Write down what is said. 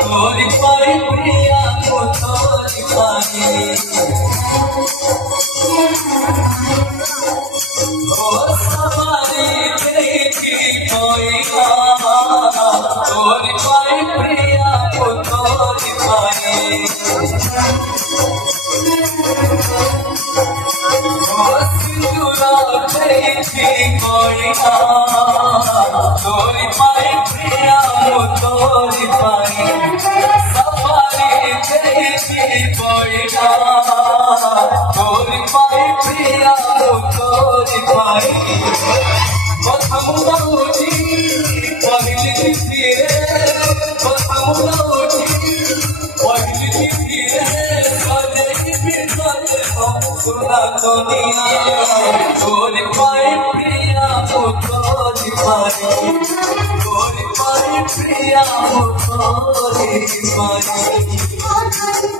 তোরি পাই প্রিয়া তোরি পাই ও সবারি দেখি কইয়া তোরি পাই প্রিয়া তোরি পাই ও সিঁদুরা দেখি কইয়া তোরি পাই প্রিয়া তোরি পাই সবারি দেখি কইয়া তোরি পাই প্রিয়া তোরি পাই কথা মুলাউটি পহিলি ফিরে কথা মুলাউটি পহিলি ফিরে সজে ফিরে সোনা দুনিয়া তোরি পাই প্রিয়া তোরি পাই তোরি পাই প্রিয়া তোরি পাই